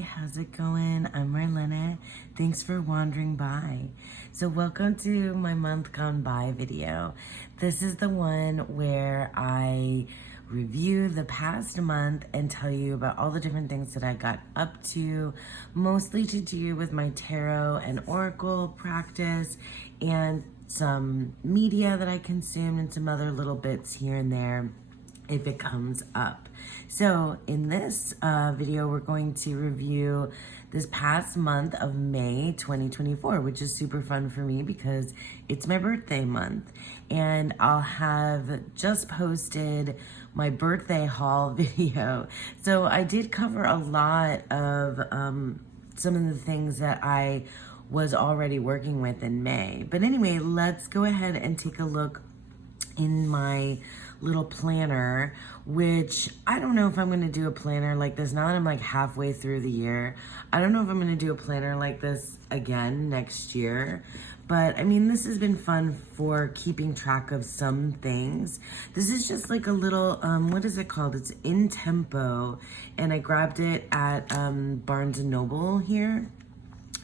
Hey, how's it going? I'm Marlena. Thanks for wandering by. So welcome to my month gone by video. This is the one where I review the past month and tell you about all the different things that I got up to, mostly to do with my tarot and oracle practice and some media that I consumed and some other little bits here and there if it comes up. So in this video, we're going to review this past month of May 2024, which is super fun for me because it's my birthday month. And I'll have just posted my birthday haul video. So I did cover a lot of some of the things that I was already working with in May. But anyway, let's go ahead and take a look in my little planner, which I don't know if I'm going to do a planner like this now that I'm like halfway through the year. I don't know if I'm going to do a planner like this again next year, but I mean, this has been fun for keeping track of some things. This is just like a little, what is it called? It's In Tempo, and I grabbed it at Barnes & Noble here.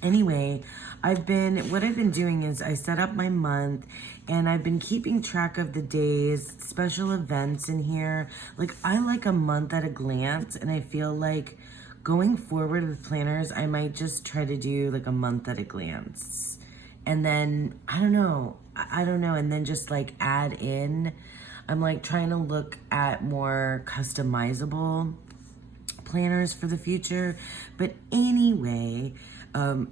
Anyway, what I've been doing is I set up my month and I've been keeping track of the days, special events in here. Like, I like a month at a glance, and I feel like going forward with planners, I might just try to do like a month at a glance. And then, I don't know, and then just like add in, I'm like trying to look at more customizable planners for the future. But anyway,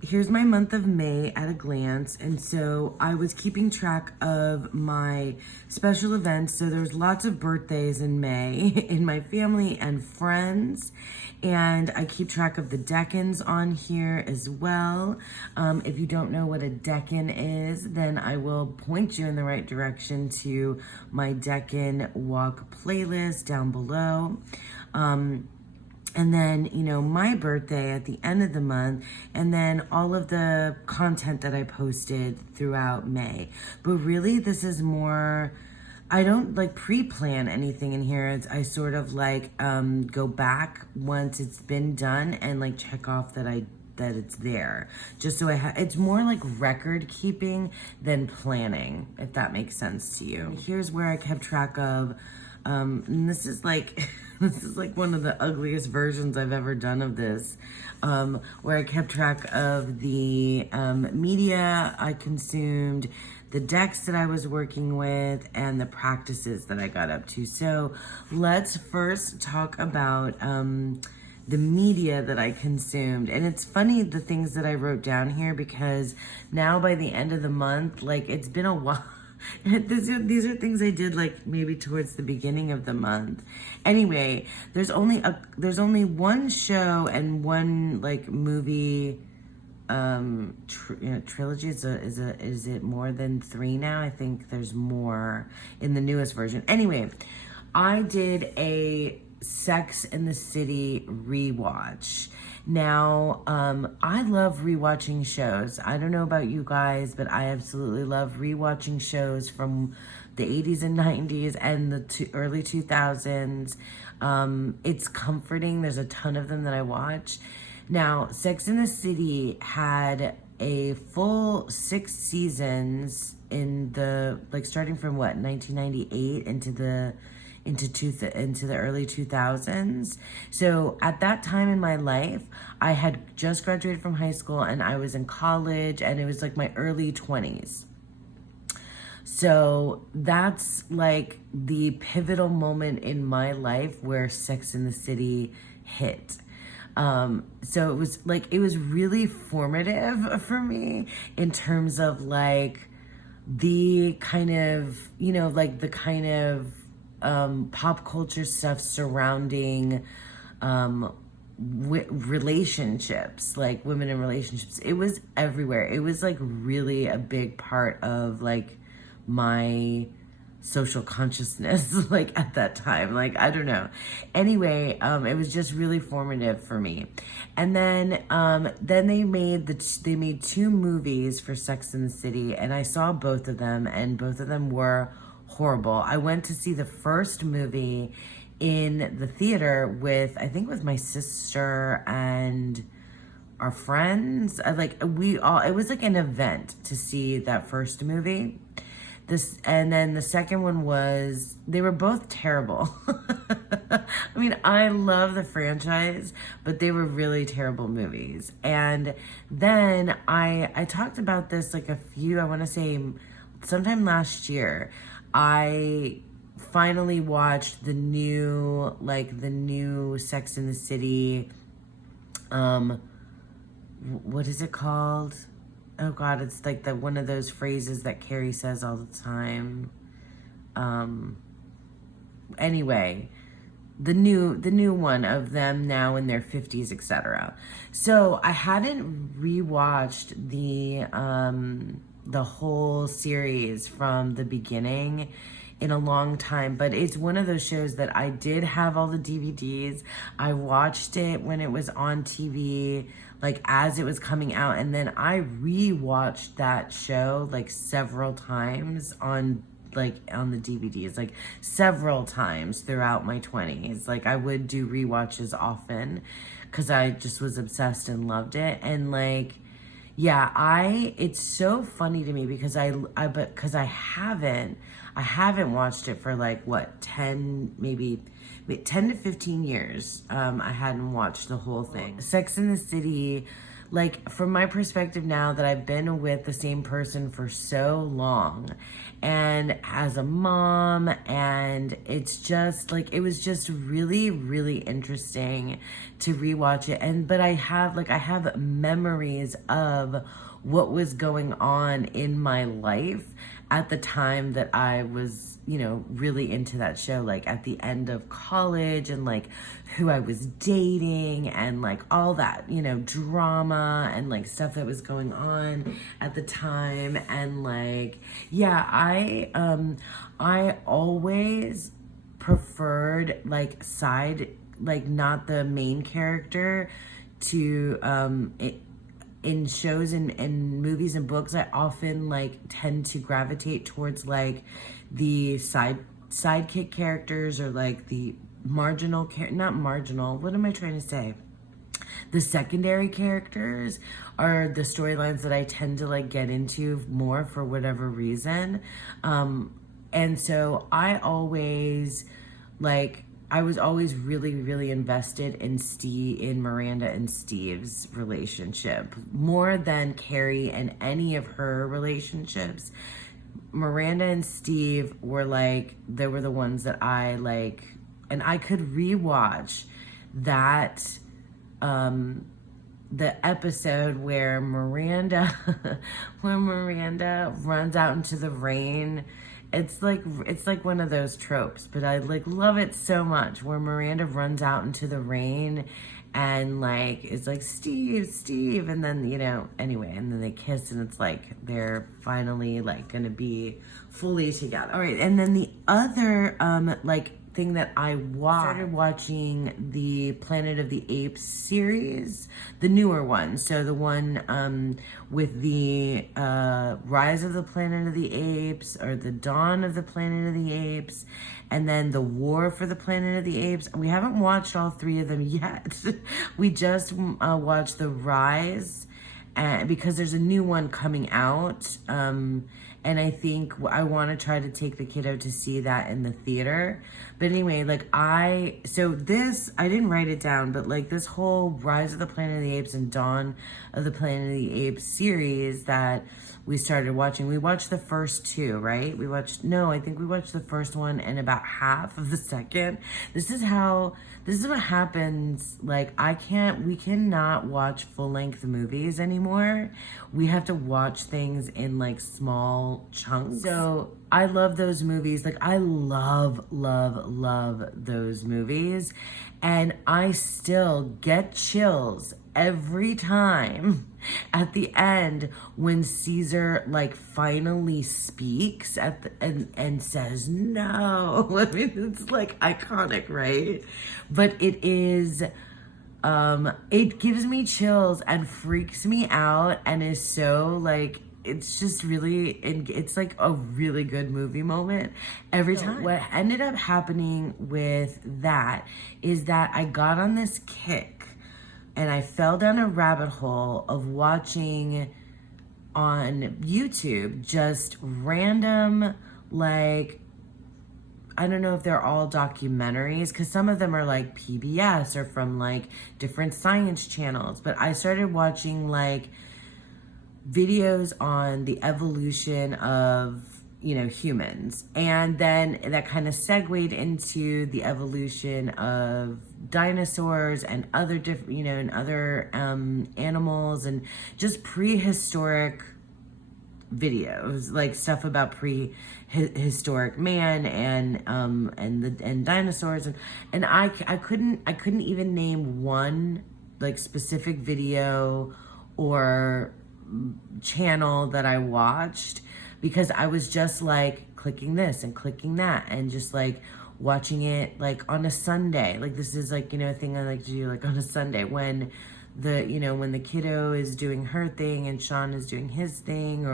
here's my month of May at a glance. And so I was keeping track of my special events. So there's lots of birthdays in May in my family and friends. And I keep track of the decans on here as well. If you don't know what a decan is, then I will point you in the right direction to my decan walk playlist down below. And then, you know, my birthday at the end of the month, and then all of the content that I posted throughout May. But really, this is more, I don't like pre-plan anything in here. I sort of like go back once it's been done and like check off that it's there. Just so it's more like record keeping than planning, if that makes sense to you. Here's where I kept track of, and this is like, this is like one of the ugliest versions I've ever done of this, where I kept track of the media I consumed, the decks that I was working with, and the practices that I got up to. So let's first talk about the media that I consumed. And it's funny, the things that I wrote down here, because now by the end of the month, like, it's been a while. These are things I did like maybe towards the beginning of the month. Anyway, there's only one show and one like movie trilogy. Is it more than 3 now? I think there's more in the newest version. Anyway, I did a Sex and the City rewatch. Now, I love rewatching shows. I don't know about you guys, but I absolutely love rewatching shows from the 80s and 90s and the early 2000s. It's comforting. There's a ton of them that I watch. Now, Sex and the City had a full 6 seasons in the, like, starting from what, 1998 into the early 2000s. So at that time in my life, I had just graduated from high school and I was in college, and it was like my early 20s. So that's like the pivotal moment in my life where Sex and the City hit. So it was really formative for me in terms of like the kind of, you know, like the kind of pop culture stuff surrounding relationships, like women in relationships. It was everywhere. It was like really a big part of like my social consciousness, like at that time, like, I don't know. Anyway, it was just really formative for me. And then they made 2 movies for Sex and the City, and I saw both of them, and both of them were horrible. I went to see the first movie in the theater with, I think with my sister and our friends. It was like an event to see that first movie. And then the second one was, they were both terrible. I mean, I love the franchise, but they were really terrible movies. And then I talked about this like I want to say sometime last year. I finally watched the new Sex and the City. What is it called? Oh God, it's like one of those phrases that Carrie says all the time. Anyway, the new one of them now in their 50s, etc. So I hadn't rewatched the whole series from the beginning in a long time, but it's one of those shows that I did have all the DVDs. I watched it when it was on TV, like as it was coming out, and then I rewatched that show like several times on the DVDs, like several times throughout my 20s. Like I would do rewatches often because I just was obsessed and loved it. And like, yeah, it's so funny to me because because I haven't watched it for like what, 10 to 15 years. I hadn't watched the whole thing. Sex and the City, like from my perspective now that I've been with the same person for so long and as a mom, and it's just like, it was just really, really interesting to rewatch it. But I have memories of what was going on in my life at the time that I was, really into that show, like at the end of college, and like who I was dating and like all that, drama and like stuff that was going on at the time. And like, yeah, I always preferred like not the main character to, in shows and movies and books, I often like tend to gravitate towards like the sidekick characters, or like the not marginal, what am I trying to say? The secondary characters are the storylines that I tend to like get into more for whatever reason. And so I was always really, really invested in Miranda and Steve's relationship more than Carrie and any of her relationships. Miranda and Steve were they were the ones that I like, and I could rewatch that, the episode where Miranda runs out into the rain. It's like one of those tropes, but I like love it so much, where Miranda runs out into the rain and like it's like Steve, and then anyway, and then they kiss, and it's like they're finally like gonna be fully together. All right, and then the other thing that I started watching the Planet of the Apes series, the newer one. So the one with the Rise of the Planet of the Apes, or the Dawn of the Planet of the Apes, and then the War for the Planet of the Apes. We haven't watched all three of them yet. We just watched the Rise, because there's a new one coming out. And I think I want to try to take the kiddo to see that in the theater. But anyway, I didn't write it down, but like this whole Rise of the Planet of the Apes and Dawn of the Planet of the Apes series that we started watching. We watched the first two, right? I think we watched the first one and about half of the second. This is what happens. Like we cannot watch full length movies anymore. We have to watch things in like small chunks. So I love those movies. Like I love those movies. And I still get chills every time at the end when Caesar like finally speaks and says no. I mean, it's like iconic, right? But it is, it gives me chills and freaks me out and is so like it's just really, it's like a really good movie moment every time. What ended up happening with that is that I got on this kick and I fell down a rabbit hole of watching on YouTube just random, like, I don't know if they're all documentaries, because some of them are like PBS or from like different science channels, but I started watching like videos on the evolution of, you know, humans. And then that kind of segued into the evolution of dinosaurs and other different, you know, and other animals, and just prehistoric videos, like stuff about prehistoric man and dinosaurs, and I couldn't even name one like specific video or channel that I watched, because I was just like clicking this and clicking that and just like watching it like on a Sunday. Like this is like, you know, a thing I like to do like on a Sunday when when the kiddo is doing her thing and Sean is doing his thing, we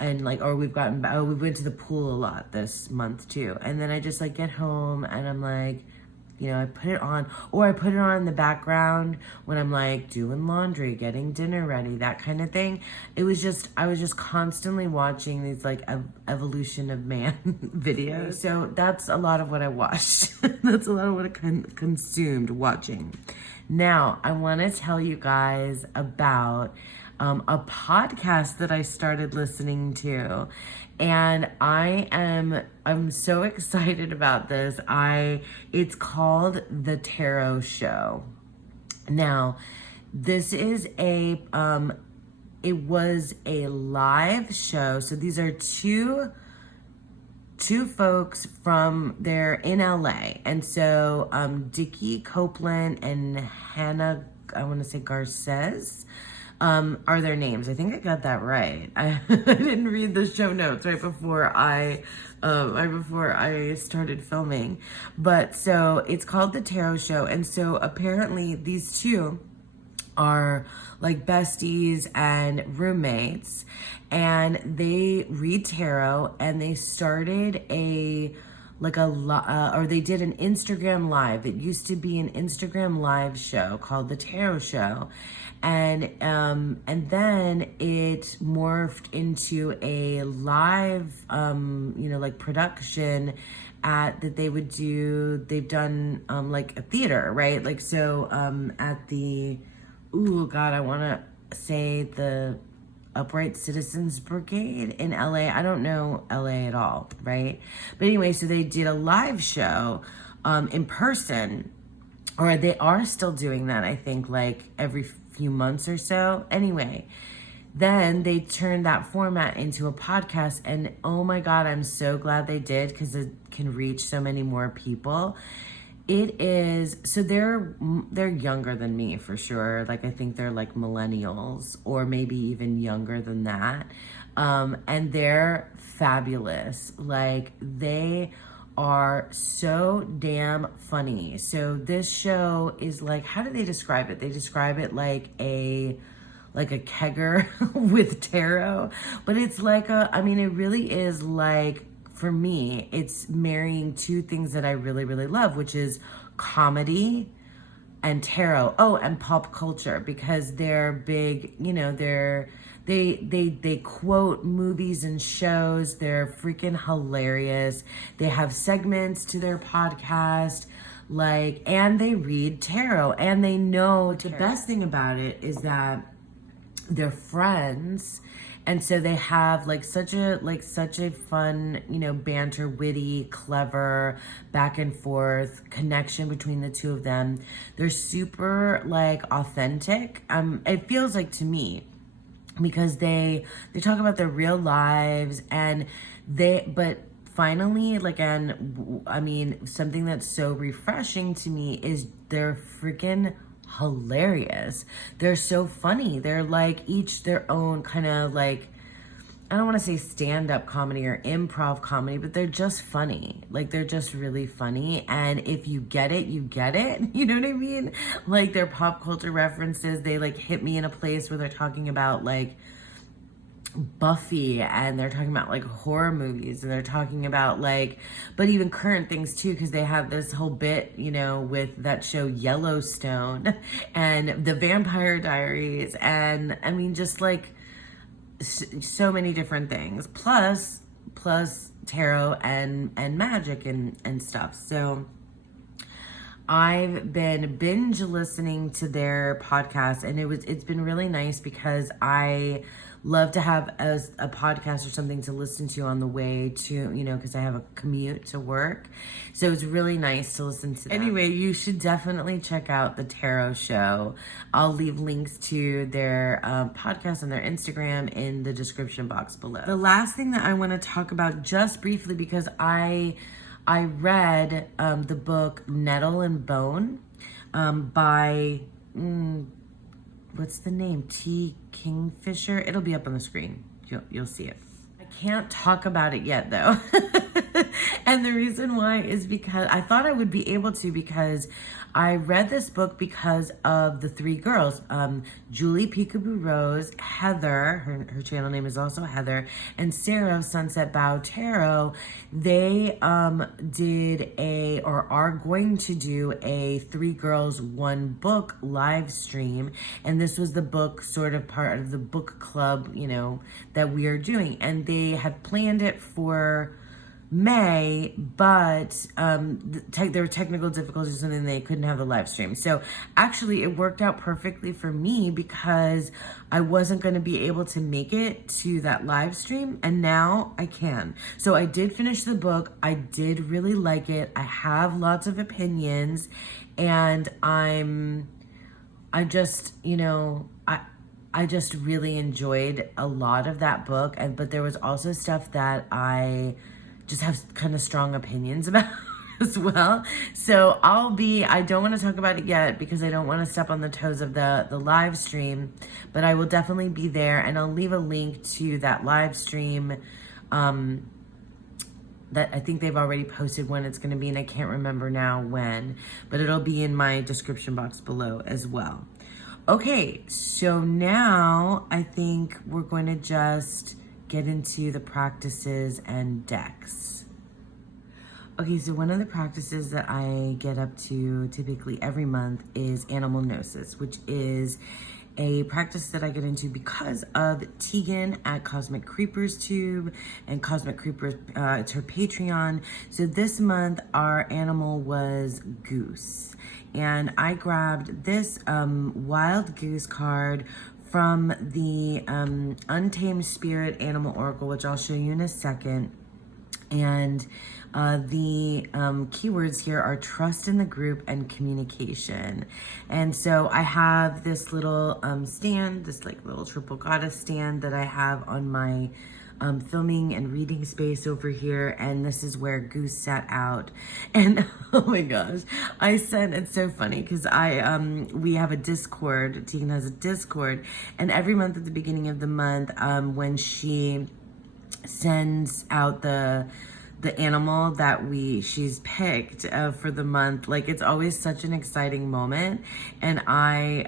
went to the pool a lot this month too. And then I just like get home and I'm like, you know, I put it on, or I put it on in the background when I'm like doing laundry, getting dinner ready, that kind of thing. I was just constantly watching these like evolution of man videos. So that's a lot of what I watched. That's a lot of what I consumed watching. Now, I want to tell you guys about a podcast that I started listening to, and I'm so excited about this. It's called The Tarot Show. Now, this is it was a live show. So these are two folks they're in LA. And so Dickie Copeland and Hannah, I want to say Garces, are their names. I think I got that right. I didn't read the show notes right before I started filming. But so it's called The Tarot Show. And so apparently these two are like besties and roommates, and they read tarot, and they started they did an Instagram live. It used to be an Instagram live show called The Tarot Show, and then it morphed into a live like production that they would do. They've done like a theater, right? Like so at the I want to say the Upright Citizens Brigade in LA. I don't know LA at all, right? But anyway, so they did a live show in person, or they are still doing that, I think, like every few months or so. Anyway, then they turned that format into a podcast, and oh my God, I'm so glad they did, because it can reach so many more people. It is, so they're younger than me for sure. Like I think they're like millennials, or maybe even younger than that. And they're fabulous. Like they are so damn funny. So this show is like, how do they describe it? They describe it like a kegger with tarot, but it's like it really is like, for me, it's marrying two things that I really, really love, which is comedy and tarot. Oh, and pop culture, because they're big, they quote movies and shows. They're freaking hilarious. They have segments to their podcast, and they read tarot, and they know tarot. The best thing about it is that they're friends. And so they have such a fun, banter, witty, clever, back and forth connection between the two of them. They're super authentic. It feels like to me, because they talk about their real lives, and but finally, something that's so refreshing to me is they're freaking hilarious. They're so funny. They're each their own kind of I don't want to say stand-up comedy or improv comedy, but they're just funny. They're just really funny. And if you get it, you get it. You know what I mean? Their pop culture references, they hit me in a place where they're talking about Buffy, and they're talking about like horror movies, and they're talking about like, but even current things too, because they have this whole bit, you know, with that show Yellowstone and the Vampire Diaries, and I mean, just like so many different things, plus tarot and magic and stuff. So I've been binge listening to their podcast, and it's been really nice because I love to have a podcast or something to listen to on the way to, you know, because I have a commute to work. So it's really nice to listen to that. Anyway, you should definitely check out the Tarot Show. I'll leave links to their podcast and their Instagram in the description box below. The last thing that I want to talk about just briefly, because I read the book Nettle and Bone by, what's the name? T. Kingfisher. It'll be up on the screen. You'll see it. I can't talk about it yet though. And the reason why is because I thought I would be able to, because I read this book because of the three girls, Julie Peekaboo Rose, Heather, her channel name is also Heather, and Sarah of Sunset Bow Tarot. They did or are going to do a 3 Girls 1 Book live stream, and this was the book, sort of part of the book club, you know, that we are doing, and they had planned it for May, but there were technical difficulties and then they couldn't have the live stream. So actually it worked out perfectly for me, because I wasn't going to be able to make it to that live stream, and now I can. So I did finish the book. I did really like it. I have lots of opinions, and I just, you know, I just really enjoyed a lot of that book, but there was also stuff that I just have kind of strong opinions about as well. So I don't want to talk about it yet because I don't want to step on the toes of the live stream, but I will definitely be there, and I'll leave a link to that live stream that I think they've already posted when it's going to be, and I can't remember now when, but it'll be in my description box below as well. Okay, so now I think we're going to just get into the practices and decks. Okay, so one of the practices that I get up to typically every month is animal gnosis, which is a practice that I get into because of Tegan at Cosmic Creepers Tube, and Cosmic Creepers, it's her Patreon. So this month our animal was goose, and I grabbed this wild goose card from the Untamed Spirit Animal Oracle, which I'll show you in a second. And the keywords here are trust in the group and communication. And so I have this little stand, this like little triple goddess stand that I have on my filming and reading space over here, and this is where Goose sat out. And oh my gosh, it's so funny because we have a Discord. Tegan has a Discord, and every month at the beginning of the month, when she sends out the animal that she's picked for the month, like it's always such an exciting moment. And I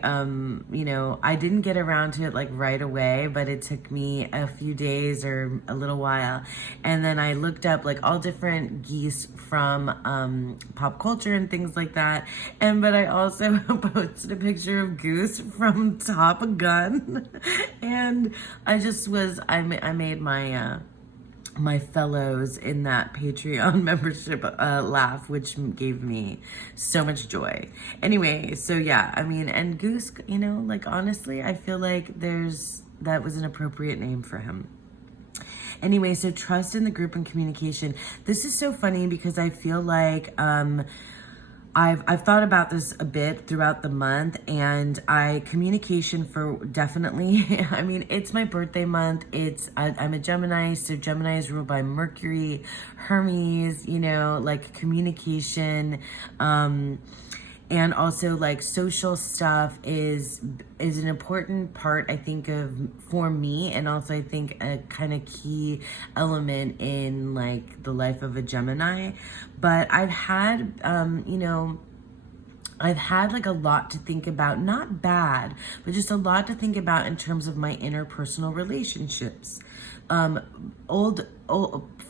you know, I didn't get around to it like right away, but it took me a few days or a little while, and then I looked up like all different geese from pop culture and things like that, but I also posted a picture of Goose from Top Gun. And I made my fellows in that Patreon membership laugh, which gave me so much joy. Anyway, so yeah, I mean, and Goose, you know, like honestly, I feel like that was an appropriate name for him. Anyway, so trust in the group and communication. This is so funny because I feel like I've thought about this a bit throughout the month, and communication for definitely, I mean, it's my birthday month. I'm a Gemini, so Gemini is ruled by Mercury, Hermes, you know, like communication, and also like social stuff is an important part, I think, for me, and also I think a kind of key element in like the life of a Gemini. But I've had you know, I've had like a lot to think about, not bad, but just a lot to think about in terms of my interpersonal relationships. Old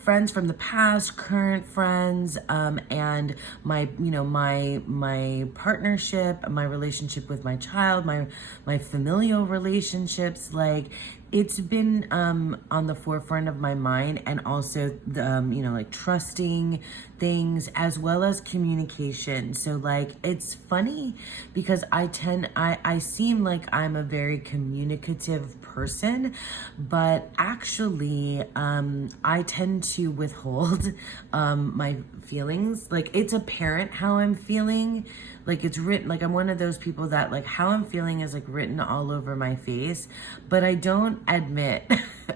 friends from the past, current friends, and my, my partnership, my relationship with my child, my familial relationships. Like, it's been on the forefront of my mind, and also the like trusting things as well as communication. So like, it's funny because I seem like I'm a very communicative person, but actually I tend to withhold my feelings. Like, it's apparent how I'm feeling. Like, it's written, like I'm one of those people that like how I'm feeling is like written all over my face, but I don't admit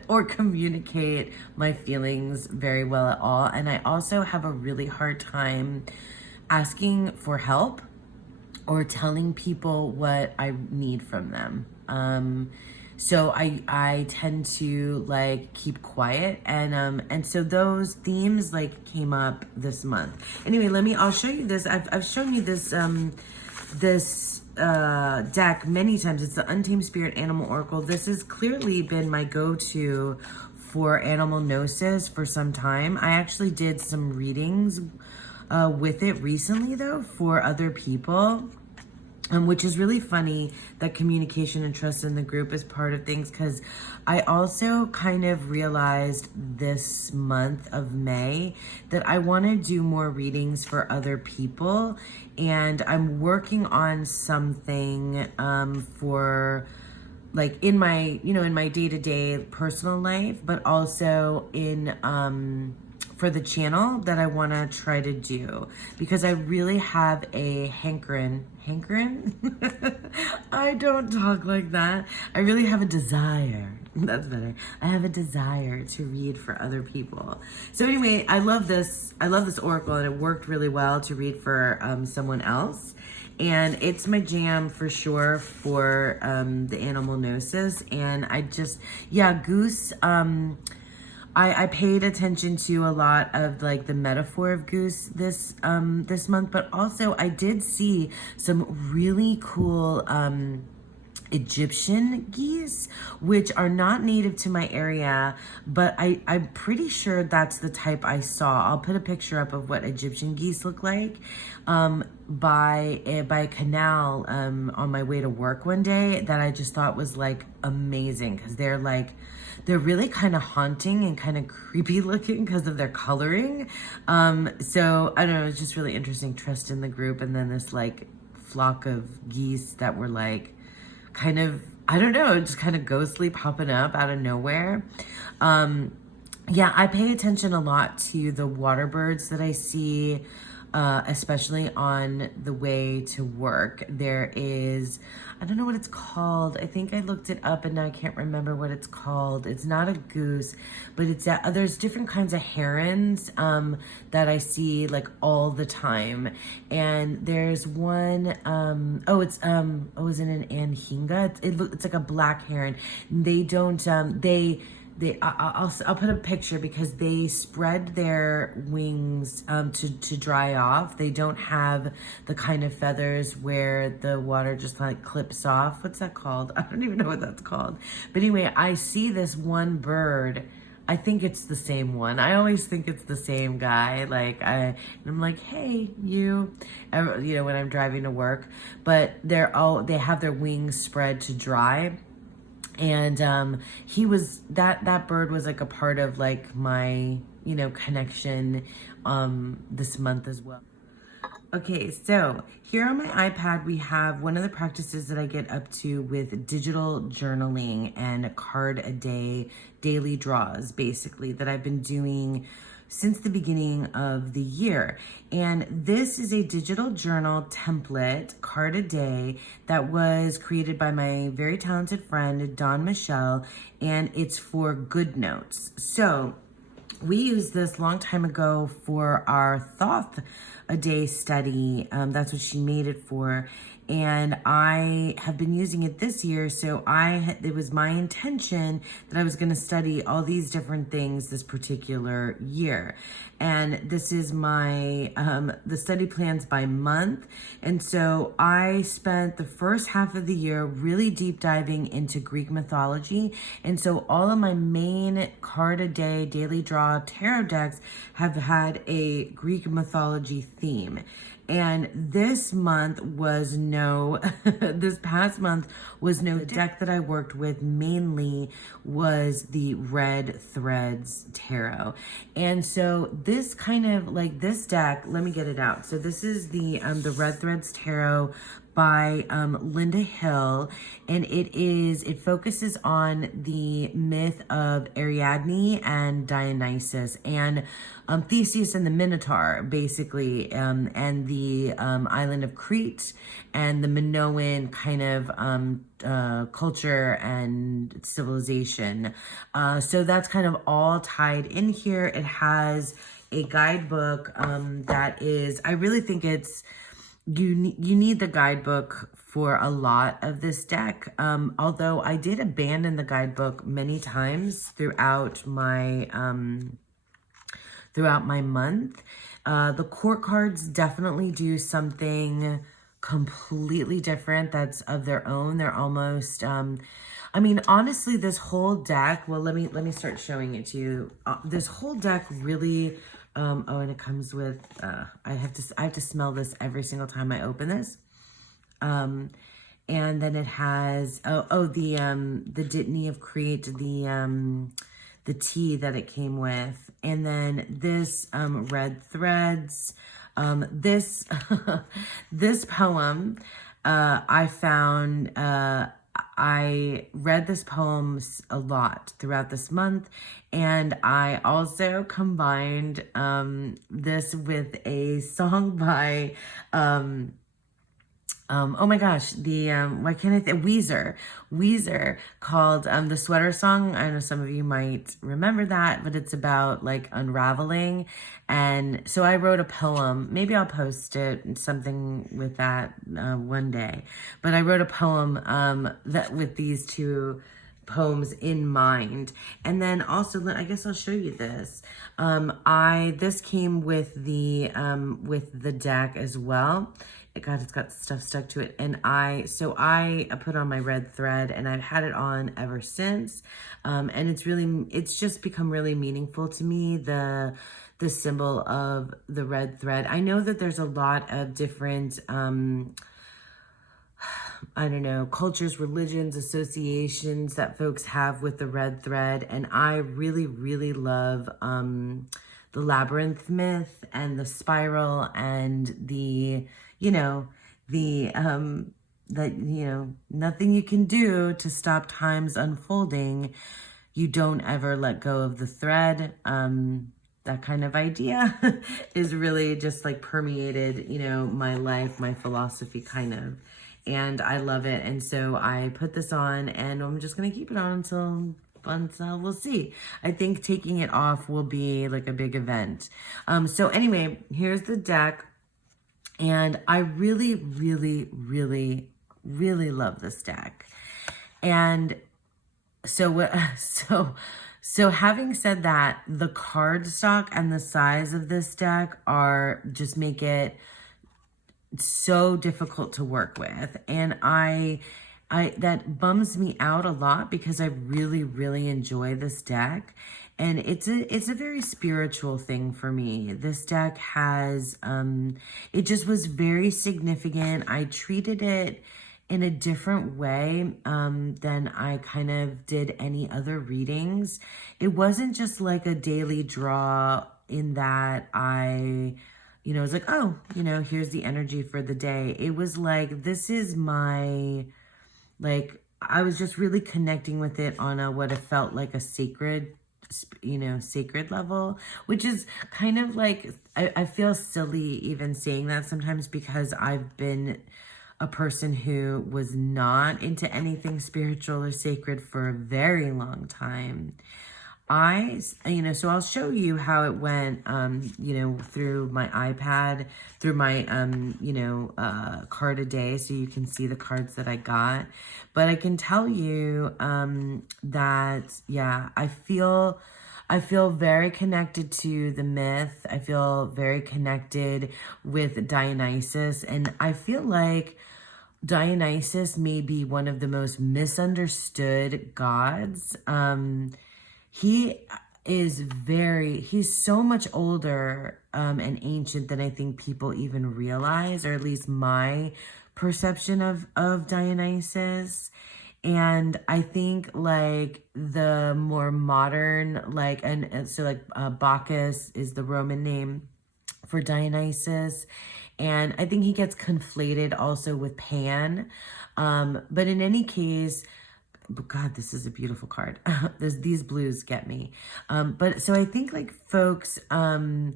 or communicate my feelings very well at all. And I also have a really hard time asking for help or telling people what I need from them. So I tend to like keep quiet, and so those themes like came up this month. Anyway, I'll show you this. I've shown you this deck many times. It's the Untamed Spirit Animal Oracle. This has clearly been my go-to for animal gnosis for some time. I actually did some readings with it recently though for other people. Which is really funny that communication and trust in the group is part of things, because I also kind of realized this month of May that I want to do more readings for other people, and I'm working on something for like in my in my day-to-day personal life, but also in for the channel that I want to try to do, because I really have a hankering. I don't talk like that. I really have a desire. That's better. I have a desire to read for other people. So anyway, I love this oracle, and it worked really well to read for someone else. And it's my jam for sure for the animal gnosis. And I just, goose, I paid attention to a lot of like the metaphor of goose this month, but also I did see some really cool Egyptian geese, which are not native to my area, but I'm pretty sure that's the type I saw. I'll put a picture up of what Egyptian geese look like by a canal on my way to work one day, that I just thought was like amazing, because they're really kind of haunting and kind of creepy looking because of their coloring. So I don't know, it's just really interesting. Trust in the group, and then this like flock of geese that were like kind of, I don't know, just kind of ghostly popping up out of nowhere. I pay attention a lot to the water birds that I see, especially on the way to work. There is, I don't know what it's called. I think I looked it up and now I can't remember what it's called. It's not a goose, but it's there's different kinds of herons that I see like all the time. And there's one, is it an anhinga? It's like a black heron. They don't, I'll put a picture, because they spread their wings to dry off. They don't have the kind of feathers where the water just like clips off. What's that called? I don't even know what that's called. But anyway, I see this one bird. I think it's the same one. I always think it's the same guy. And I'm like, hey, you know, when I'm driving to work. But they have their wings spread to dry. And he was that bird was like a part of like my connection this month as well. Okay, so here on my iPad we have one of the practices that I get up to with digital journaling and card a day daily draws, basically, that I've been doing since the beginning of the year. And this is a digital journal template, card a day, that was created by my very talented friend, Dawn Michelle, and it's for Good Notes. So we used this long time ago for our Thoth a Day study. That's what she made it for. and I have been using it this year. So it was my intention that I was going to study all these different things this particular year. And this is my, the study plans by month. And so I spent the first half of the year really deep diving into Greek mythology. And so all of my main card a day, daily draw tarot decks have had a Greek mythology theme. And this month was this past month was no deck that I worked with. Mainly was the Red Threads Tarot. And so this kind of like this deck, let me get it out. So this is the Red Threads Tarot by Linda Hill, and it focuses on the myth of Ariadne and Dionysus, and Theseus and the Minotaur, basically, and the island of Crete, and the Minoan kind of culture and civilization. So that's kind of all tied in here. It has a guidebook that is, I really think it's, you need the guidebook for a lot of this deck. Although I did abandon the guidebook many times throughout my month. The court cards definitely do something completely different that's of their own. They're almost I mean, honestly, this whole deck, well, let me start showing it to you. This whole deck really oh, and it comes with I have to smell this every single time I open this. And then it has the Dittany of Crete, the tea that it came with, and then this Red Threads. This this poem I found. I read this poem a lot throughout this month, and I also combined this with a song by oh my gosh, the why can't I think Weezer called the Sweater Song. I know some of you might remember that, but it's about like unraveling. And so I wrote a poem. Maybe I'll post it, something with that one day. But I wrote a poem that with these two poems in mind. And then also, I guess I'll show you this. This came with the deck as well. It's got stuff stuck to it. And I put on my red thread, and I've had it on ever since. And it's just become really meaningful to me, the symbol of the red thread. I know that there's a lot of different, I don't know, cultures, religions, associations that folks have with the red thread. And I really, really love the labyrinth myth and the spiral and the, nothing you can do to stop time's unfolding. You don't ever let go of the thread. That kind of idea is really just like permeated, my life, my philosophy kind of. And I love it. And so I put this on, and I'm just going to keep it on until we'll see. I think taking it off will be like a big event. So anyway, here's the deck. And I really, really, really, really love this deck. And so having said that, the card stock and the size of this deck just make it so difficult to work with. And I that bums me out a lot, because I really, really enjoy this deck. And it's a very spiritual thing for me. This deck has, it just was very significant. I treated it in a different way than I kind of did any other readings. It wasn't just like a daily draw in that I, it was like, oh, here's the energy for the day. It was like, this is my, I was just really connecting with it on what it felt like a sacred level, which is kind of like, I feel silly even saying that sometimes, because I've been a person who was not into anything spiritual or sacred for a very long time. so I'll show you how it went, through my iPad, through my, card a day, so you can see the cards that I got. But I can tell you, that, yeah, I feel very connected to the myth. I feel very connected with Dionysus, and I feel like Dionysus may be one of the most misunderstood gods. He he's so much older and ancient than I think people even realize, or at least my perception of Dionysus. And I think like the more modern, like, and so like Bacchus is the Roman name for Dionysus. And I think he gets conflated also with Pan. But in any case, God, this is a beautiful card. These blues get me. But so I think like folks, I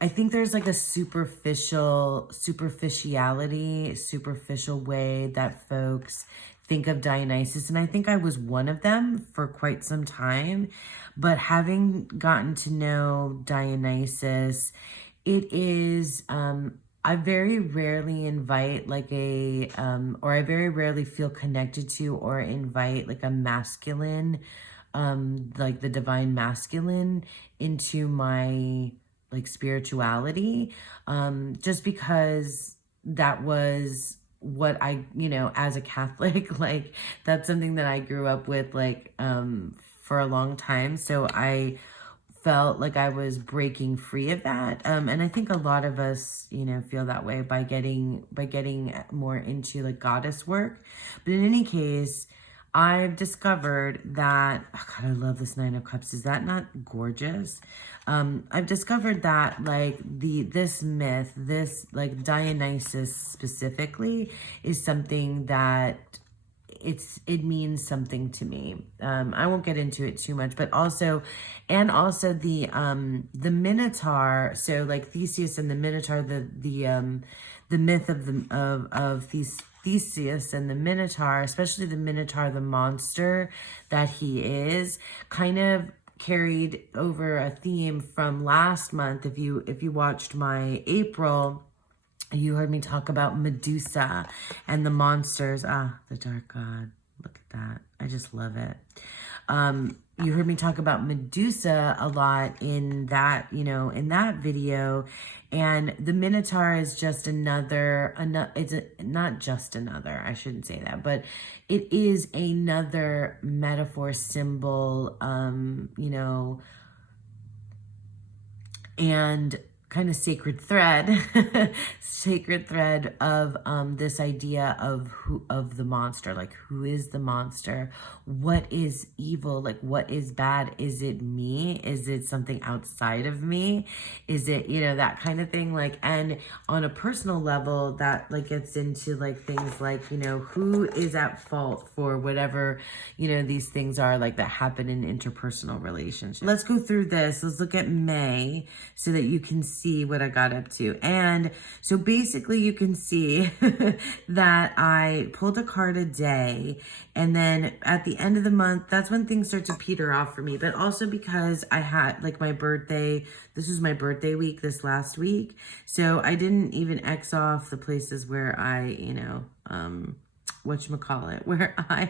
think there's like a superficial way that folks think of Dionysus. And I think I was one of them for quite some time. But having gotten to know Dionysus, it is, I very rarely invite like or I very rarely feel connected to or invite like a masculine, like the divine masculine into my like spirituality, just because that was what I, as a Catholic, like that's something that I grew up with, like, for a long time. So I felt like I was breaking free of that. And I think a lot of us, feel that way by getting more into like goddess work. But in any case, I've discovered that, oh God, I love this Nine of Cups. Is that not gorgeous? I've discovered that like this myth, this like Dionysus specifically, is something that it means something to me. I won't get into it too much, but also the Minotaur. So like Theseus and the Minotaur, the myth of Theseus and the Minotaur, especially the Minotaur, the monster that he is, kind of carried over a theme from last month. If you watched my April, you heard me talk about Medusa and the monsters. The dark god. Look at that. I just love it. You heard me talk about Medusa a lot in that, in that video. And the Minotaur is just another, not just another, I shouldn't say that, but it is another metaphor, symbol, and kind of sacred thread of this idea of the monster. Like, who is the monster? What is evil? Like, what is bad? Is it me? Is it something outside of me? Is it, that kind of thing? Like, and on a personal level, that like gets into like things like, who is at fault for whatever, these things are like that happen in interpersonal relationships. Let's go through this. Let's look at May so that you can see what I got up to. And so basically you can see that I pulled a card a day, and then at the end of the month, that's when things start to peter off for me. But also because I had like my birthday, this was my birthday week this last week. So I didn't even X off the places where I, where I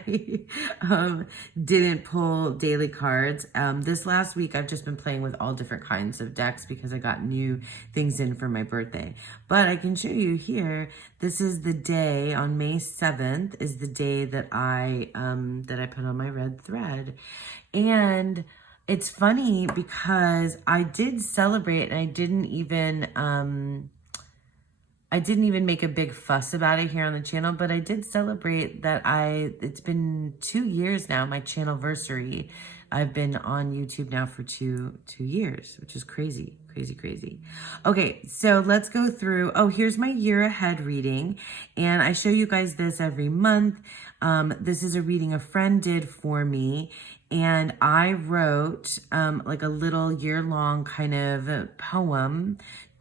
didn't pull daily cards. This last week, I've just been playing with all different kinds of decks because I got new things in for my birthday. But I can show you here, this is the day on May 7th is the day that I put on my red thread. And it's funny because I did celebrate, and I didn't even make a big fuss about it here on the channel, but I did celebrate that it's been 2 years now, my channelversary. I've been on YouTube now for two years, which is crazy, crazy, crazy. Okay, so let's go through. Oh, here's my year ahead reading, and I show you guys this every month. This is a reading a friend did for me, and I wrote like a little year-long kind of poem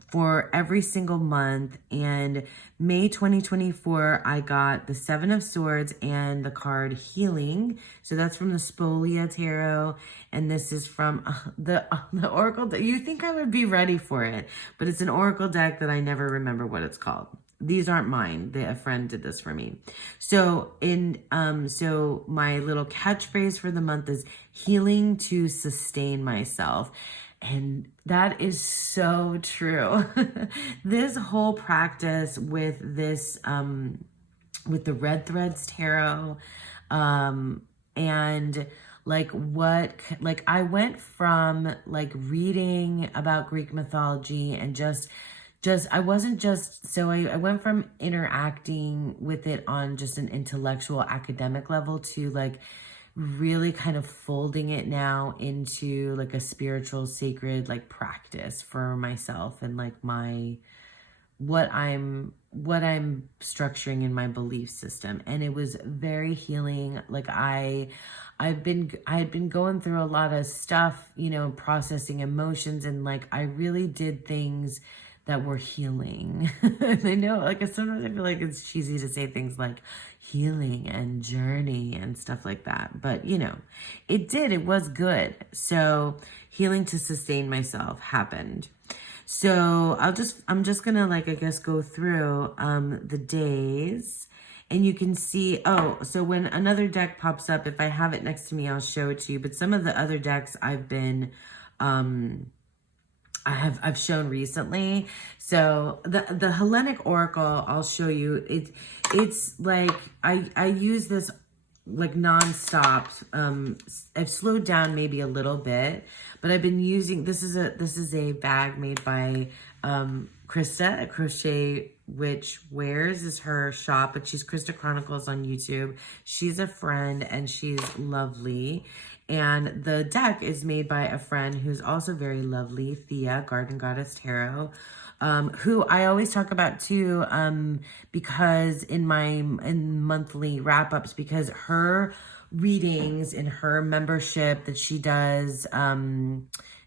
for every single month. And May 2024, I got the Seven of Swords and the card Healing. So that's from the Spolia Tarot. And this is from the Oracle. You think I would be ready for it, but it's an Oracle deck that I never remember what it's called. These aren't mine. A friend did this for me. So so my little catchphrase for the month is healing to sustain myself. And that is so true. This whole practice with this, with the Red Threads Tarot, and like I went from like reading about Greek mythology and I wasn't just, so I went from interacting with it on just an intellectual academic level to like really kind of folding it now into like a spiritual sacred like practice for myself and like what I'm structuring in my belief system. And it was very healing. Like I had been going through a lot of stuff, you know, processing emotions, and like I really did things that were healing. And I know, like, sometimes I feel like it's cheesy to say things like healing and journey and stuff like that. But, you know, it was good. So healing to sustain myself happened. So I'm just gonna like, I guess, go through the days, and you can see, oh, so when another deck pops up, if I have it next to me, I'll show it to you. But some of the other decks I've been, I've shown recently. So the Hellenic Oracle, I'll show you. It's like I use this like nonstop. I've slowed down maybe a little bit, but I've been using, this is a bag made by Krista at Crochet Witch Wears is her shop, but she's Krista Chronicles on YouTube. She's a friend and she's lovely. And the deck is made by a friend who's also very lovely, Thea, Garden Goddess Tarot, who I always talk about too, because in monthly wrap-ups, because her readings in her membership that she does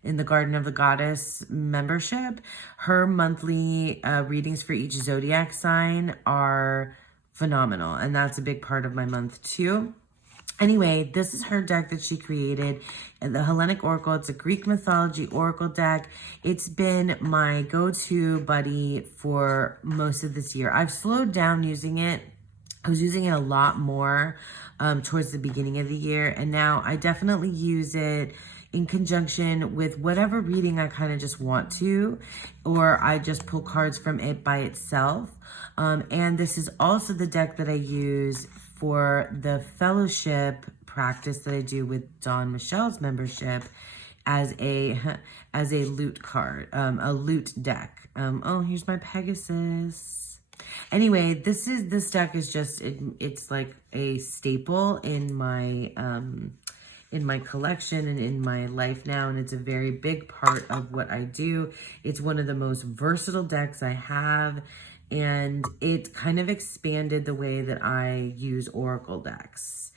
in the Garden of the Goddess membership, her monthly readings for each zodiac sign are phenomenal. And that's a big part of my month too. Anyway, this is her deck that she created, the Hellenic Oracle. It's a Greek mythology oracle deck. It's been my go-to buddy for most of this year. I've slowed down using it. I was using it a lot more towards the beginning of the year, and now I definitely use it in conjunction with whatever reading I kind of just want to, or I just pull cards from it by itself. And this is also the deck that I use for the fellowship practice that I do with Dawn Michelle's membership as a loot card, a loot deck. Oh, here's my Pegasus. Anyway, this deck is just, it's like a staple in my collection and in my life now, and it's a very big part of what I do. It's one of the most versatile decks I have, and it kind of expanded the way that I use oracle decks.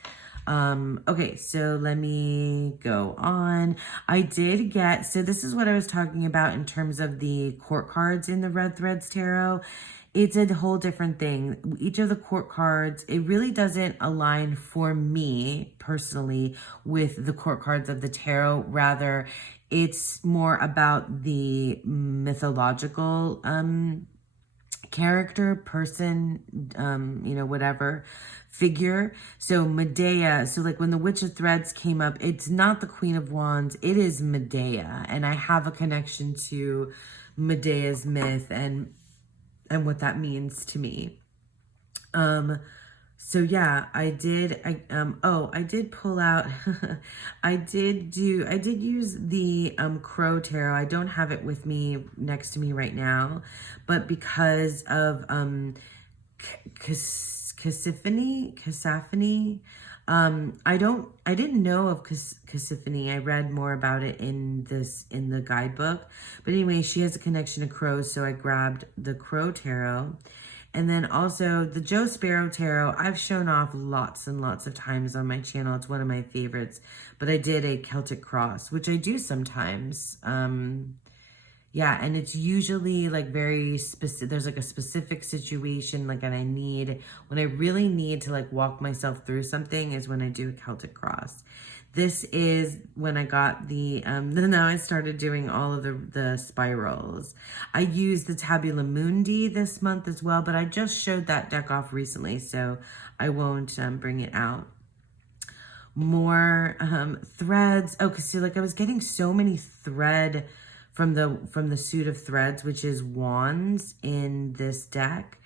Okay, so let me go on. I did get, so this is what I was talking about in terms of the court cards in the Red Threads Tarot. It's a whole different thing. Each of the court cards, it really doesn't align for me personally with the court cards of the tarot. Rather, it's more about the mythological character, person, you know, whatever figure. So Medea, so like when the Witch of Threads came up, it's not the Queen of Wands, it is Medea. And I have a connection to Medea's myth and what that means to me. So yeah, I did pull out, I did use the Crow Tarot. I don't have it with me next to me right now, but because of Cacophony, I didn't know of Cacophony. I read more about it in the guidebook. But anyway, she has a connection to crows, so I grabbed the Crow Tarot. And then also the Joe Sparrow Tarot, I've shown off lots and lots of times on my channel. It's one of my favorites. But I did a Celtic Cross, which I do sometimes. Yeah, and it's usually like very specific. There's like a specific situation, like, and when I really need to like walk myself through something is when I do a Celtic cross. This is when I got then now I started doing all of the spirals. I used the Tabula Mundi this month as well, but I just showed that deck off recently, so I won't bring it out. More threads. Oh, cause see, like I was getting so many thread from the suit of threads, which is wands in this deck.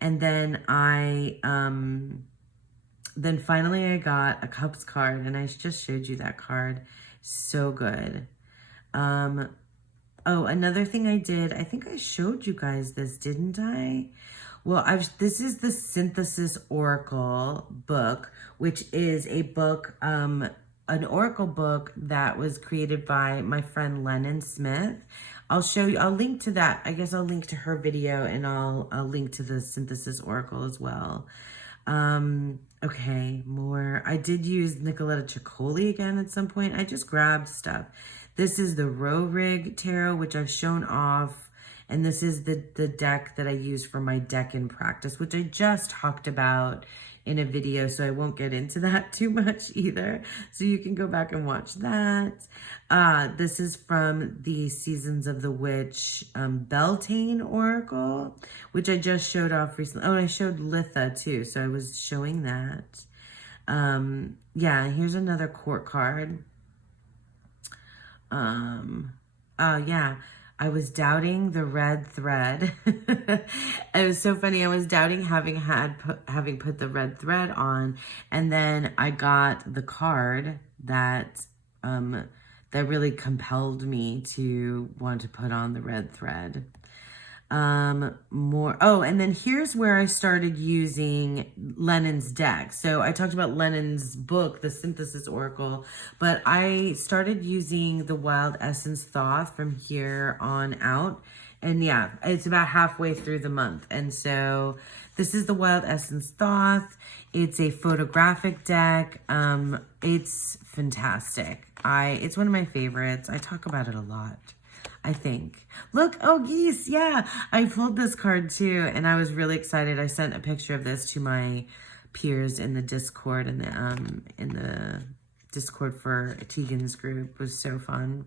And then then finally I got a cups card, and I just showed you that card. So good. Oh, another thing I did, I think I showed you guys this, didn't I? Well, this is the Synthesis Oracle book, which is a book, an oracle book that was created by my friend Lennon Smith. I'll show you, I'll link to that. I guess I'll link to her video, and I'll link to the Synthesis Oracle as well. Okay, more. I did use Nicoletta Ciccoli again at some point. I just grabbed stuff. This is the Rorig Tarot, which I've shown off. And this is the deck that I use for my deck in practice, which I just talked about in a video, so I won't get into that too much either. So you can go back and watch that. This is from the Seasons of the Witch Beltane Oracle, which I just showed off recently. Oh, and I showed Litha too, so I was showing that. Yeah, here's another court card. Oh yeah. I was doubting the red thread. It was so funny. I was doubting having put the red thread on, and then I got the card that that really compelled me to want to put on the red thread. More. Oh, and then here's where I started using Lennon's deck. So I talked about Lennon's book, The Synthesis Oracle, but I started using the Wild Essence Thoth from here on out. And yeah, it's about halfway through the month. And so this is the Wild Essence Thoth. It's a photographic deck. It's fantastic. It's one of my favorites. I talk about it a lot, I think. Look, oh geese, yeah. I pulled this card too, and I was really excited. I sent a picture of this to my peers in the Discord, and in the Discord for Tegan's group. It was so fun.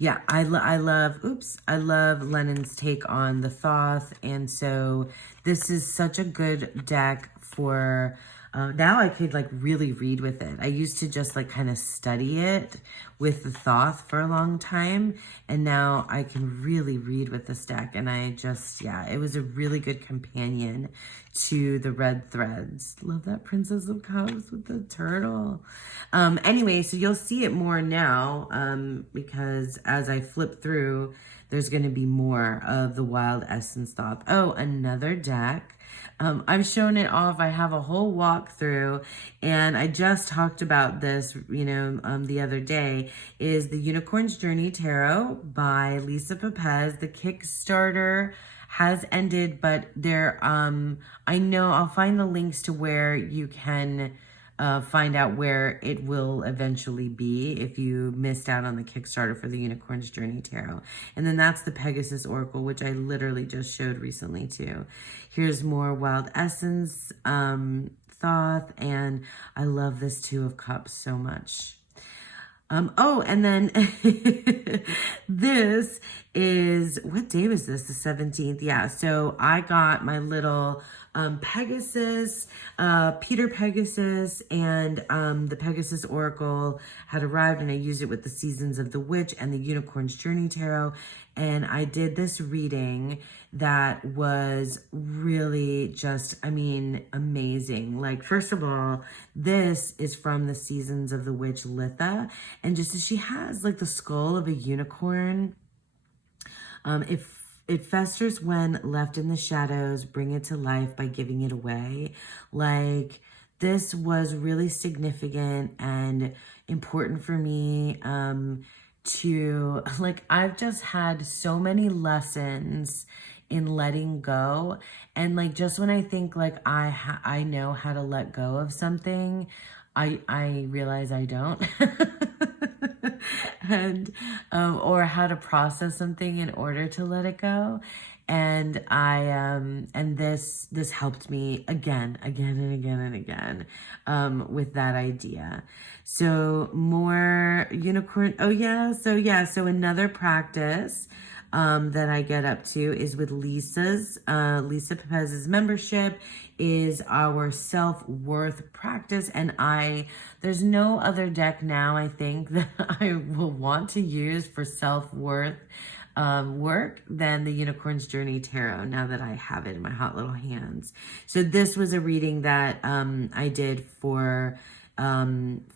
Yeah, I love Lennon's take on the Thoth, and so this is such a good deck for, now I could like really read with it. I used to just like kind of study it with the Thoth for a long time, and now I can really read with this deck, and it was a really good companion to the red threads. Love that Princess of Cups with the turtle. Anyway, so you'll see it more now, because as I flip through, there's going to be more of the Wild Essence Thoth. Oh, another deck. I've shown it off. I have a whole walkthrough, and I just talked about this, the other day, is the Unicorn's Journey Tarot by Lisa Pepez. The Kickstarter has ended, but I know I'll find the links to where you can find out where it will eventually be if you missed out on the Kickstarter for the Unicorn's Journey Tarot. And then that's the Pegasus Oracle, which I literally just showed recently too. Here's more Wild Essence Thoth, and I love this Two of Cups so much. Oh, and then this is, what day was this? The 17th. Yeah. So I got my little Pegasus, Peter Pegasus, and the Pegasus Oracle had arrived, and I used it with the Seasons of the Witch and the Unicorn's Journey Tarot. And I did this reading that was really just, amazing. Like, first of all, this is from the Seasons of the Witch Litha. And just as she has like the skull of a unicorn, it festers when left in the shadows, bring it to life by giving it away. Like, this was really significant and important for me, I've just had so many lessons in letting go. And like, just when I think like I know how to let go of something, I realize I don't. and or how to process something in order to let it go. And this helped me again and again with that idea. So more unicorn. Oh yeah, so another practice that I get up to is with Lisa Pepez's membership is our self-worth practice. And there's no other deck now, I think, that I will want to use for self-worth work than the Unicorn's Journey Tarot, now that I have it in my hot little hands. So this was a reading that I did for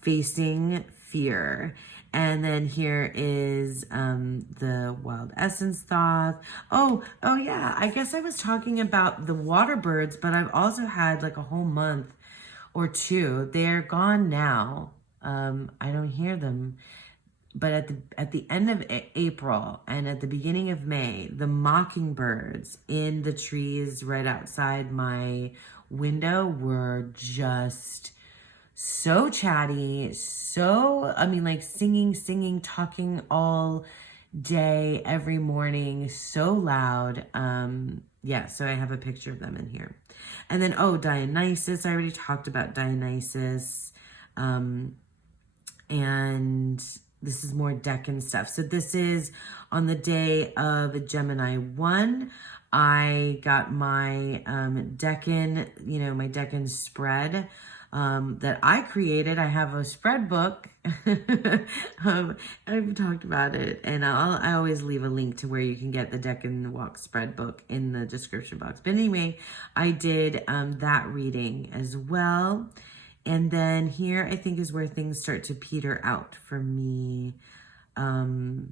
facing fear. And then here is the Wild Essence Thoth. Oh yeah, I guess I was talking about the water birds, but I've also had like a whole month or two. They're gone now. I don't hear them. But at the end of April and at the beginning of May, the mockingbirds in the trees right outside my window were just so chatty, like singing, talking all day, every morning, so loud. Yeah, so I have a picture of them in here. And then, Dionysus, I already talked about Dionysus. And this is more Decan stuff. So this is on the day of Gemini 1. I got my Decan, my Decan spread that I created. I have a spread book. I've talked about it, and I always leave a link to where you can get the Decan Walk spread book in the description box. But anyway, I did that reading as well. And then here, I think, is where things start to peter out for me. Oh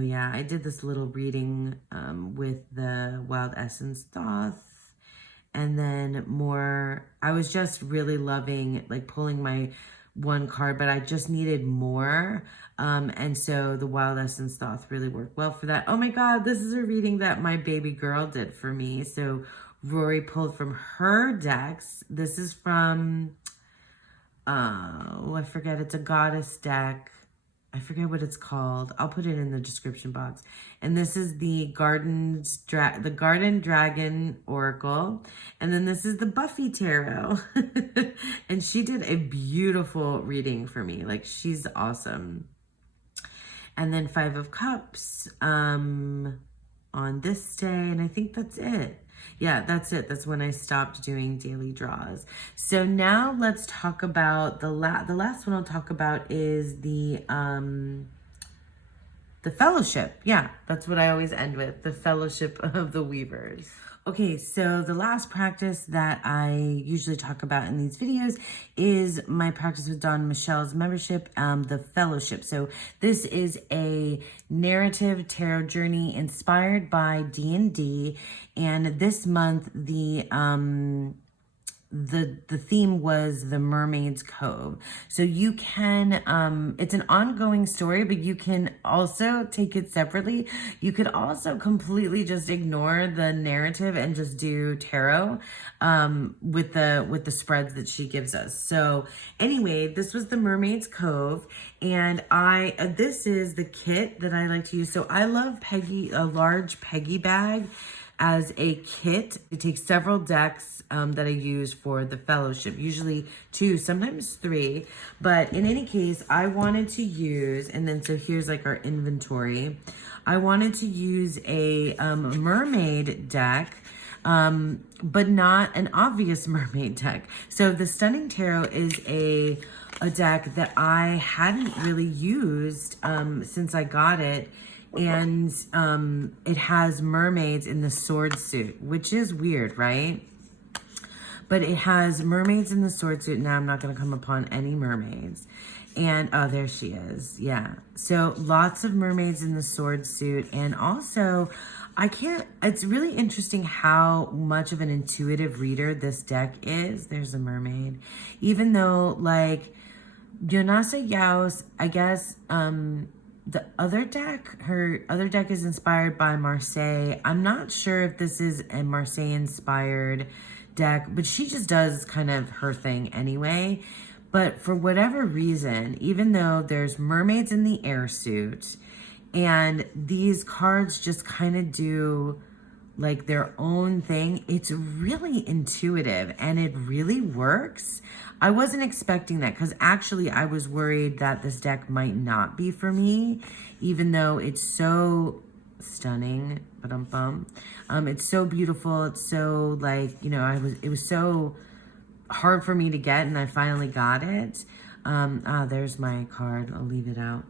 yeah, I did this little reading with the Wild Essence Thoth. And then more, I was just really loving, like, pulling my one card, but I just needed more. And so the Wild Essence Thoth really worked well for that. Oh my God, this is a reading that my baby girl did for me. So Rory pulled from her decks. This is from, I forget, it's a goddess deck. I forget what it's called. I'll put it in the description box. And this is the Garden Dragon Oracle. And then this is the Buffy Tarot. And she did a beautiful reading for me. Like, she's awesome. And then Five of Cups on this day. And I think that's it. Yeah, that's it. That's when I stopped doing daily draws. So now let's talk about the last one I'll talk about is the fellowship. Yeah, that's what I always end with, the Fellowship of the Weavers. Okay, so the last practice that I usually talk about in these videos is my practice with Dawn Michelle's membership, the Fellowship. So this is a narrative tarot journey inspired by D&D, and this month the theme was the Mermaid's Cove. So you can, it's an ongoing story, but you can also take it separately. You could also completely just ignore the narrative and just do tarot with the spreads that she gives us. So anyway, this was the Mermaid's Cove, and this is the kit that I like to use. So I love a large Peggy bag as a kit. It takes several decks that I use for the Fellowship, usually 2, sometimes 3. But in any case, I wanted to use, and then so here's like our inventory. I wanted to use a mermaid deck, but not an obvious mermaid deck. So the Stunning Tarot is a deck that I hadn't really used since I got it. And it has mermaids in the sword suit, which is weird, right? But it has mermaids in the sword suit. Now I'm not going to come upon any mermaids. And, oh, there she is. Yeah. So lots of mermaids in the sword suit. And also, it's really interesting how much of an intuitive reader this deck is. There's a mermaid. Even though, like, Yonasa Yaos, I guess, the other deck, her other deck is inspired by Marseille. I'm not sure if this is a Marseille inspired deck, but she just does kind of her thing anyway. But for whatever reason, even though there's mermaids in the air suit, and these cards just kind of do like their own thing, it's really intuitive and it really works. I wasn't expecting that, because actually I was worried that this deck might not be for me, even though it's so stunning. It's so beautiful. It's so like, you know, it was so hard for me to get, and I finally got it. There's my card. I'll leave it out.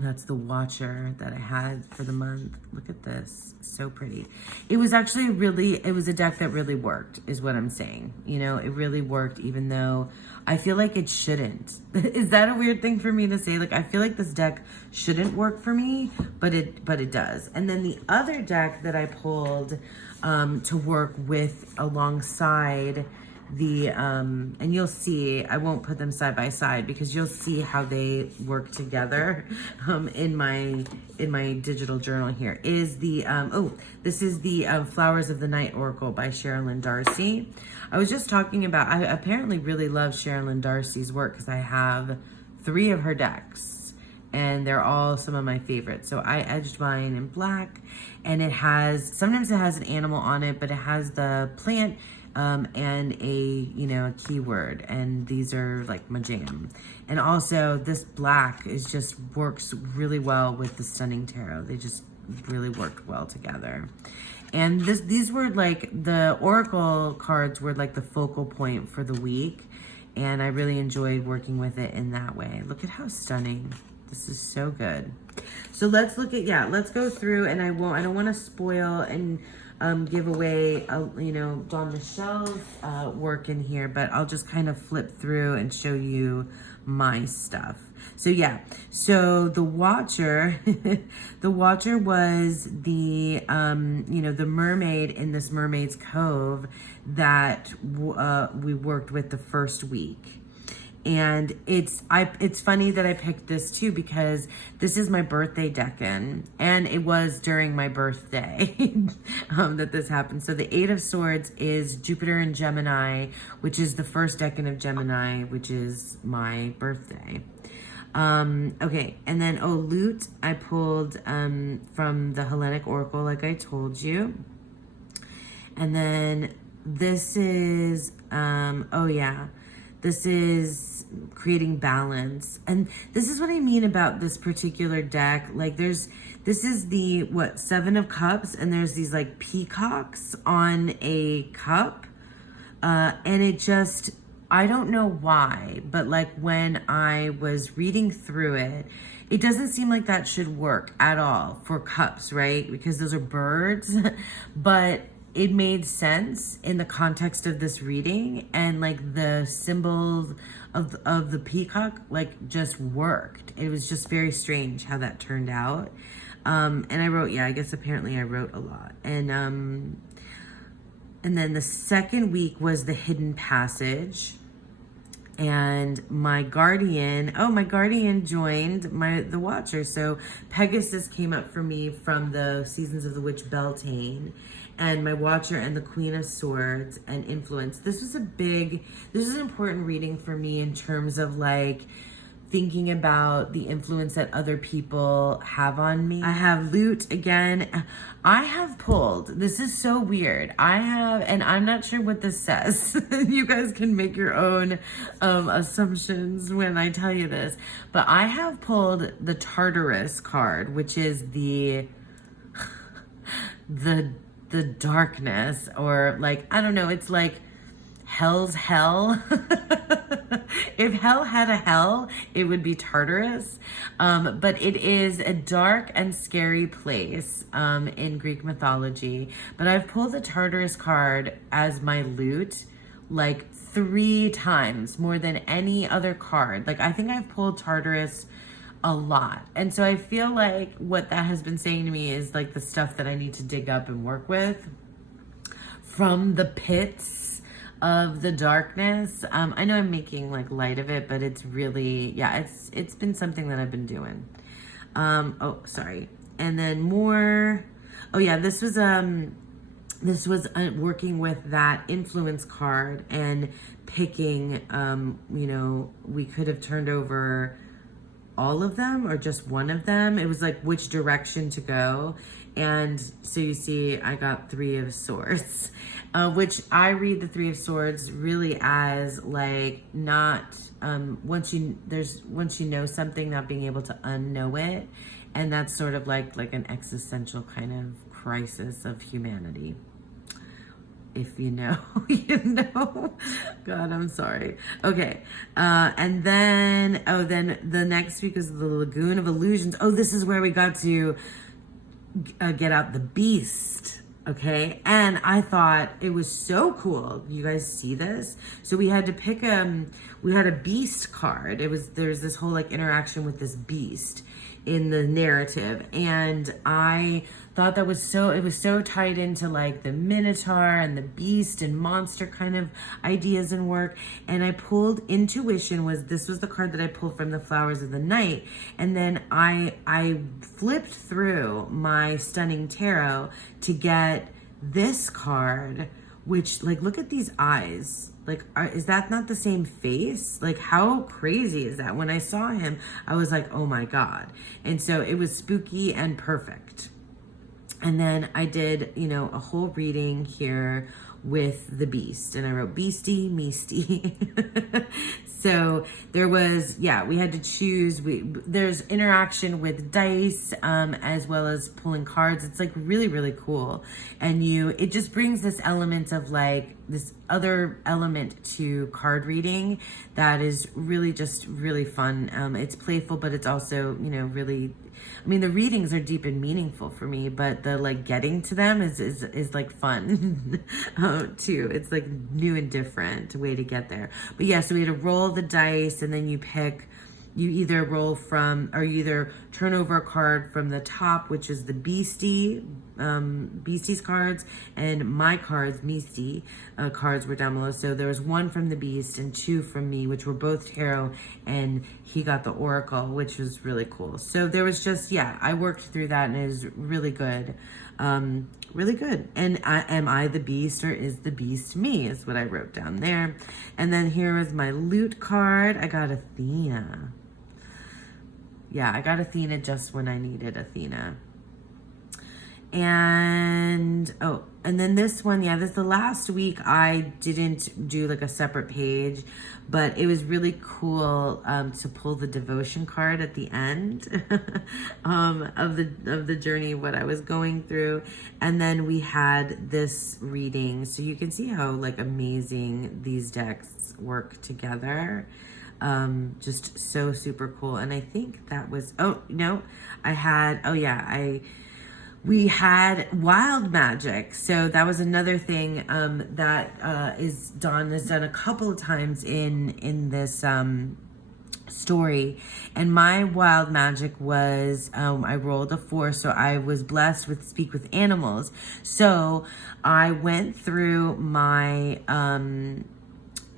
That's the Watcher that I had for the month. Look at this. So pretty. It was actually it was a deck that really worked, is what I'm saying. You know, it really worked, even though I feel like it shouldn't. Is that a weird thing for me to say? Like, I feel like this deck shouldn't work for me, but it does. And then the other deck that I pulled to work with alongside the and you'll see, I won't put them side by side because you'll see how they work together in my digital journal here, is the this is the Flowers of the Night Oracle by Sherilyn Darcy. I was just talking about, I apparently really love Sherilyn Darcy's work because I have 3 of her decks and they're all some of my favorites. So I edged mine in black, and sometimes it has an animal on it, but it has the plant and a keyword, and these are like my jam. And also this black works really well with the Stunning Tarot. They just really worked well together. And these were like, the Oracle cards were like the focal point for the week, and I really enjoyed working with it in that way. Look at how stunning. This is so good. So let's go through, and I don't want to spoil and give away, Dawn Michelle's work in here, but I'll just kind of flip through and show you my stuff. So the Watcher, the Watcher was the, the mermaid in this Mermaid's Cove that we worked with the first week. And it's funny that I picked this too, because this is my birthday decan, and it was during my birthday that this happened. So the 8 of Swords is Jupiter and Gemini, which is the first decan of Gemini, which is my birthday. Okay, and then Lute I pulled from the Hellenic Oracle, like I told you. And then this is this is Creating Balance. And this is what I mean about this particular deck. Like, this is the 7 of Cups, and there's these like peacocks on a cup, and it just, I don't know why, but like when I was reading through it, it doesn't seem like that should work at all for cups, right? Because those are birds, but it made sense in the context of this reading, and like the symbols of the peacock like just worked. It was just very strange how that turned out. And I wrote, I guess apparently I wrote a lot. And then the second week was the Hidden Passage. And my guardian joined the Watcher. So Pegasus came up for me from the Seasons of the Witch Beltane, and my Watcher and the Queen of Swords and Influence. This was an important reading for me in terms of like thinking about the influence that other people have on me. I have Lute again. I have pulled, this is so weird. And I'm not sure what this says. You guys can make your own assumptions when I tell you this. But I have pulled the Tartarus card, which is the darkness, or like, I don't know, it's like hell's hell. If hell had a hell, it would be Tartarus. But it is a dark and scary place in Greek mythology. But I've pulled the Tartarus card as my Lute like 3 times, more than any other card. Like, I think I've pulled Tartarus a lot. And so I feel like what that has been saying to me is like the stuff that I need to dig up and work with from the pits of the darkness. I know I'm making like light of it, but it's really, it's been something that I've been doing. Sorry. And then more, this was this was working with that influence card and picking, you know, we could have turned over all of them or just one of them. It was like which direction to go. And so you see, I got Three of Swords, which I read the Three of Swords really as like not, once you know something, not being able to unknow it. And that's sort of like an existential kind of crisis of humanity. If you know, you know. God, I'm sorry. Okay. And then, then the next week is the Lagoon of Illusions. Oh, this is where we got to get out the Beast. Okay. And I thought it was so cool. You guys see this? So we had to pick, we had a Beast card. There's this whole like interaction with this Beast in the narrative, and I thought it was so tied into like the Minotaur and the Beast and monster kind of ideas and work. And I pulled Intuition. This was the card that I pulled from the Flowers of the Night, and then I flipped through my Stunning Tarot to get this card, which, like, look at these eyes. Like, is that not the same face? Like, how crazy is that? When I saw him, I was like, oh my God. And so it was spooky and perfect. And then I did, you know, a whole reading here with the Beast, and I wrote Beastie, Measty. So there was, yeah, we had to choose. There's interaction with dice, as well as pulling cards. It's like really, really cool. And it just brings this element of like this other element to card reading that is really just really fun. It's playful, but it's also, you know, really, I mean, the readings are deep and meaningful for me, but the like getting to them is like fun too. It's like new and different way to get there. But yeah, so we had to roll the dice, and then you either roll from, or you either turn over a card from the top, which is the Beastie's cards, and my cards, Measty cards, were down below. So there was one from the Beast and two from me, which were both tarot, and he got the Oracle, which was really cool. So there was just, yeah, I worked through that, and it was really good. Really good. And am I the Beast, or is the Beast me, is what I wrote down there. And then here is my Loot card. I got Athena. Yeah, I got Athena just when I needed Athena. And, and then this one, yeah, this the last week I didn't do like a separate page, but it was really cool to pull the devotion card at the end of the journey, what I was going through. And then we had this reading, so you can see how like amazing these decks work together. Just so super cool. And I think that was, we had Wild Magic. So that was another thing that Dawn has done a couple of times in this story. And my Wild Magic was, I rolled a 4, so I was blessed with Speak with Animals. So I went through my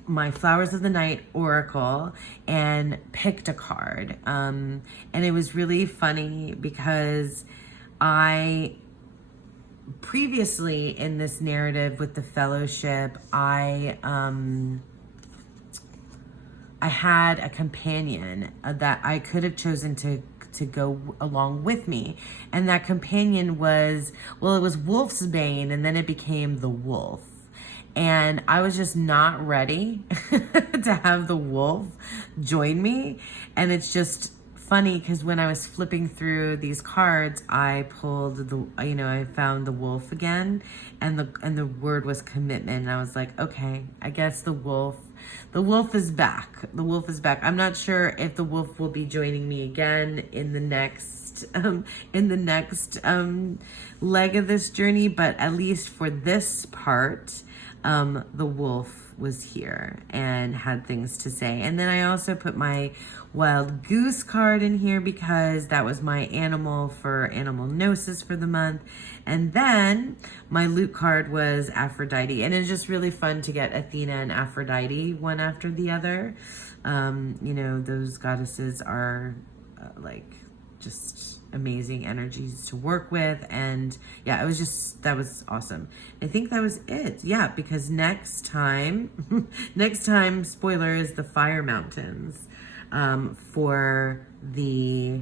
my Flowers of the Night Oracle and picked a card. And it was really funny because I previously in this narrative with the fellowship, I had a companion that I could have chosen to go along with me. And that companion was, well, it was Wolfsbane, and then it became the wolf. And I was just not ready to have the wolf join me. And it's just funny because when I was flipping through these cards, I pulled I found the wolf again, and the word was commitment. And I was like, okay, I guess the wolf is back. The wolf is back. I'm not sure if the wolf will be joining me again in the next leg of this journey, but at least for this part, the wolf was here and had things to say. And then I also put my Wild Goose card in here because that was my animal for animal gnosis for the month. And then my Loot card was Aphrodite. And it's just really fun to get Athena and Aphrodite one after the other. Those goddesses are like just amazing energies to work with. And yeah, that was awesome. I think that was it. Yeah, because next time, spoiler, is the Fire Mountains for the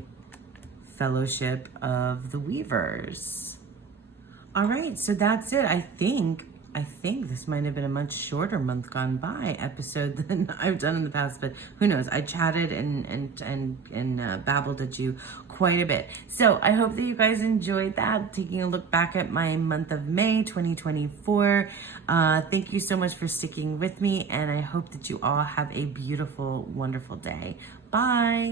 Fellowship of the Weavers. All right, so that's it. I think this might have been a much shorter month gone by episode than I've done in the past, but who knows? I chatted and babbled at you quite a bit. So I hope that you guys enjoyed that, taking a look back at my month of May 2024. Thank you so much for sticking with me, and I hope that you all have a beautiful, wonderful day. Bye.